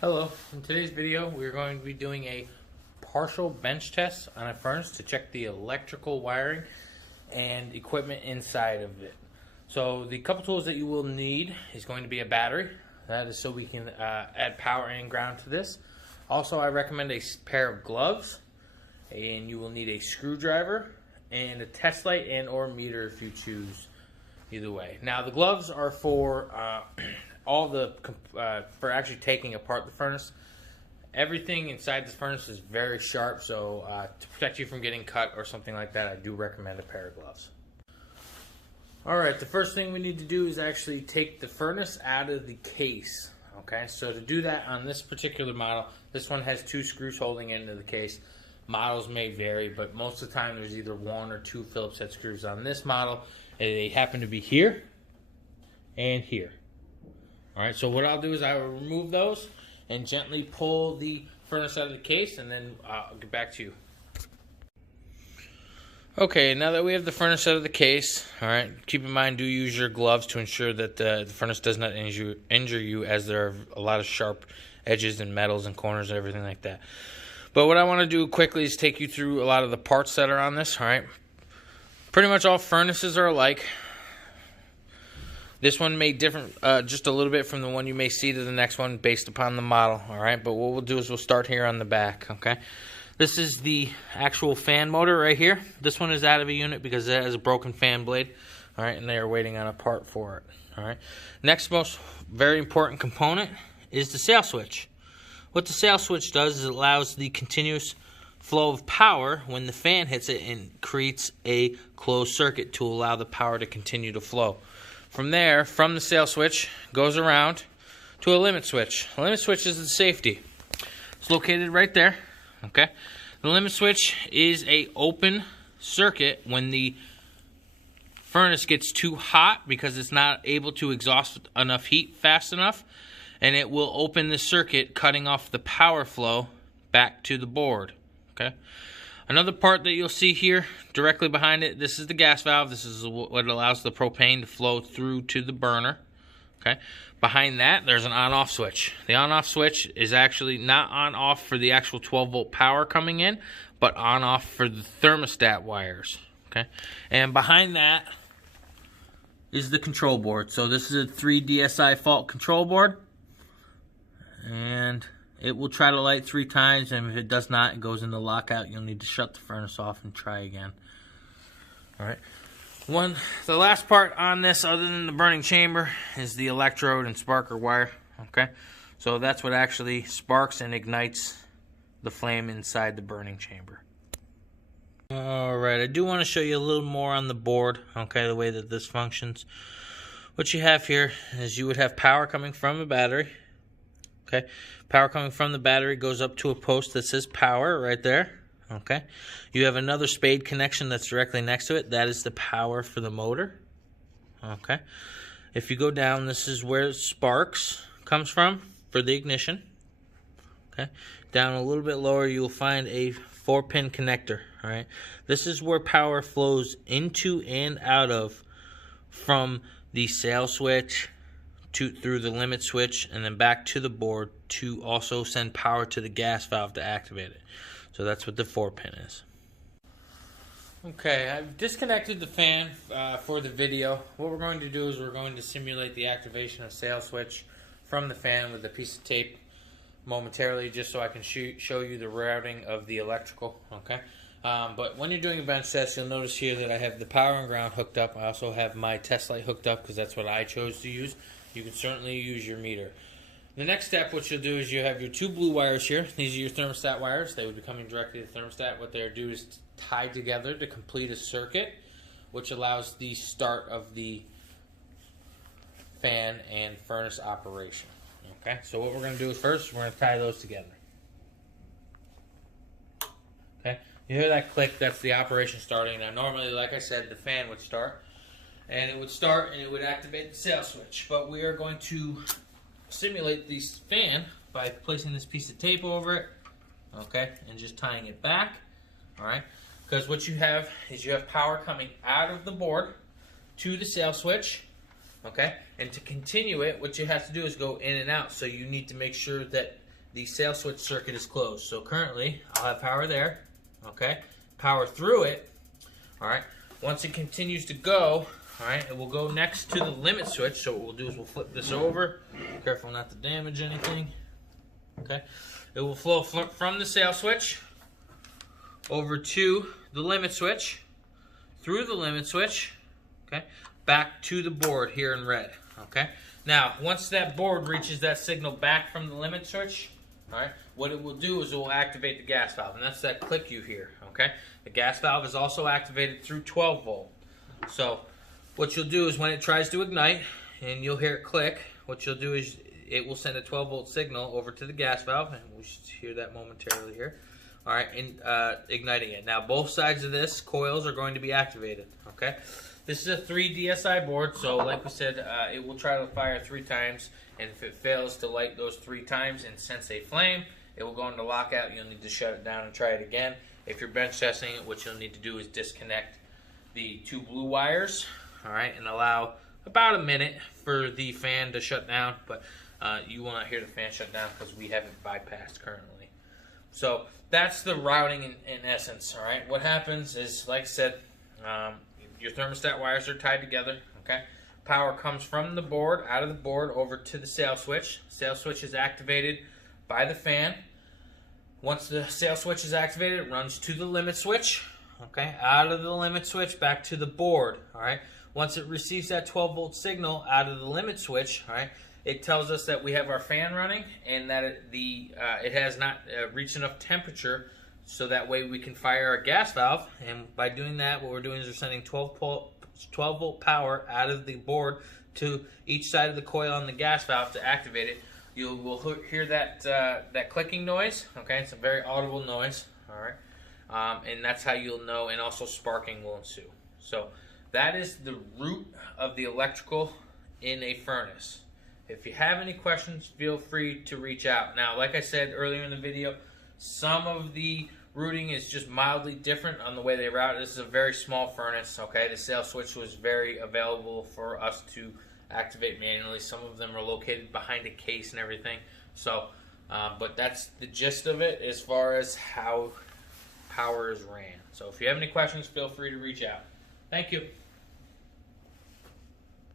Hello, in today's video we're going to be doing a partial bench test on a furnace to check the electrical wiring and equipment inside of it. So the couple tools that you will need is going to be a battery. That is so we can add power and ground to this. Also, I recommend a pair of gloves, and you will need a screwdriver and a test light and or meter if you choose, either way. Now the gloves are for for actually taking apart the furnace. Everything inside this furnace is very sharp, so to protect you from getting cut or something like that, I do recommend a pair of gloves. Alright, the first thing we need to do is actually take the furnace out of the case. Okay, so to do that on this particular model, this one has 2 screws holding into the case. Models may vary, but most of the time there's either 1 or 2 Phillips head screws on this model. And they happen to be here and here. Alright, so what I'll do is I will remove those and gently pull the furnace out of the case, and then I'll get back to you. Okay, now that we have the furnace out of the case, alright, keep in mind, do use your gloves to ensure that the furnace does not injure you, as there are a lot of sharp edges and metals and corners and everything like that. But what I want to do quickly is take you through a lot of the parts that are on this, alright? Pretty much all furnaces are alike. This one may differ just a little bit from the one you may see to the next one based upon the model, alright? But what we'll do is we'll start here on the back, okay? This is the actual fan motor right here. This one is out of a unit because it has a broken fan blade, alright? And they are waiting on a part for it, alright? Next most very important component is the sail switch. What the sail switch does is it allows the continuous flow of power when the fan hits it and creates a closed circuit to allow the power to continue to flow. From there, from the sail switch, goes around to a limit switch. A limit switch is the safety. It's located right there. Okay. The limit switch is a open circuit when the furnace gets too hot because it's not able to exhaust enough heat fast enough, and it will open the circuit, cutting off the power flow back to the board. Okay. Another part that you'll see here, directly behind it, this is the gas valve. This is what allows the propane to flow through to the burner. Okay. Behind that, there's an on-off switch. The on-off switch is actually not on-off for the actual 12-volt power coming in, but on-off for the thermostat wires. Okay. And behind that is the control board. So this is a 3 DSI fault control board. And it will try to light 3 times, and if it does not, it goes into lockout. You'll need to shut the furnace off and try again. Alright. The last part on this, other than the burning chamber, is the electrode and sparker wire. Okay? So that's what actually sparks and ignites the flame inside the burning chamber. Alright, I do want to show you a little more on the board, okay, the way that this functions. What you have here is you would have power coming from a battery. Okay, power coming from the battery goes up to a post that says power right there. Okay, you have another spade connection that's directly next to it. That is the power for the motor. Okay, if you go down, this is where sparks comes from for the ignition. Okay, down a little bit lower, you'll find a 4-pin connector. All right, this is where power flows into and out of from the sail switch through the limit switch, and then back to the board to also send power to the gas valve to activate it. So that's what the 4-pin is. Okay, I've disconnected the fan for the video. What we're going to do is we're going to simulate the activation of sail switch from the fan with a piece of tape momentarily, just so I can show you the routing of the electrical. Okay, but when you're doing a bench test, you'll notice here that I have the power and ground hooked up. I also have my test light hooked up because that's what I chose to use. You can certainly use your meter. The next step, what you'll do is you have your 2 blue wires here. These are your thermostat wires. They would be coming directly to the thermostat. What they'll do is tie together to complete a circuit, which allows the start of the fan and furnace operation. Okay, so what we're going to do is first, we're going to tie those together. Okay, you hear that click, that's the operation starting. Now normally, like I said, the fan would start. And it would start and it would activate the sail switch. But we are going to simulate the fan by placing this piece of tape over it, okay, and just tying it back, all right? Because what you have is you have power coming out of the board to the sail switch, okay? And to continue it, what you have to do is go in and out. So you need to make sure that the sail switch circuit is closed. So currently, I'll have power there, okay? Power through it, all right? Once it continues to go, all right, it will go next to the limit switch. So what we'll do is we'll flip this over. Careful not to damage anything, okay? It will flow from the sail switch over to the limit switch, through the limit switch, okay, back to the board here in red, okay? Now, once that board reaches that signal back from the limit switch, all right, what it will do is it will activate the gas valve, and that's that click you hear, okay? The gas valve is also activated through 12 volt. So what you'll do is when it tries to ignite, and you'll hear it click, what you'll do is it will send a 12 volt signal over to the gas valve, and we should hear that momentarily here. All right, and igniting it. Now, both sides of this coils are going to be activated, okay? This is a 3 DSI board, so like we said, it will try to fire 3 times, and if it fails to light those 3 times and sense a flame, it will go into lockout. You'll need to shut it down and try it again. If you're bench testing it, what you'll need to do is disconnect the 2 blue wires, all right, and allow about a minute for the fan to shut down, but you will not hear the fan shut down because we have it bypassed currently. So that's the routing in essence, all right? What happens is, like I said, your thermostat wires are tied together, okay? Power comes from the board, out of the board, over to the sail switch. Sail switch is activated by the fan. Once the sail switch is activated, it runs to the limit switch, okay? Out of the limit switch, back to the board, all right? Once it receives that 12 volt signal out of the limit switch, all right, it tells us that we have our fan running and that it has not reached enough temperature, so that way we can fire our gas valve. And by doing that, what we're doing is we're sending 12 volt power out of the board to each side of the coil on the gas valve to activate it. You will hear that that clicking noise. Okay, it's a very audible noise. All right, and that's how you'll know. And also sparking will ensue. So that is the root of the electrical in a furnace. If you have any questions, feel free to reach out. Now, like I said earlier in the video, some of the routing is just mildly different on the way they route. This is a very small furnace, okay? The sail switch was very available for us to activate manually. Some of them are located behind a case and everything. So, but that's the gist of it as far as how power is ran. So if you have any questions, feel free to reach out. Thank you.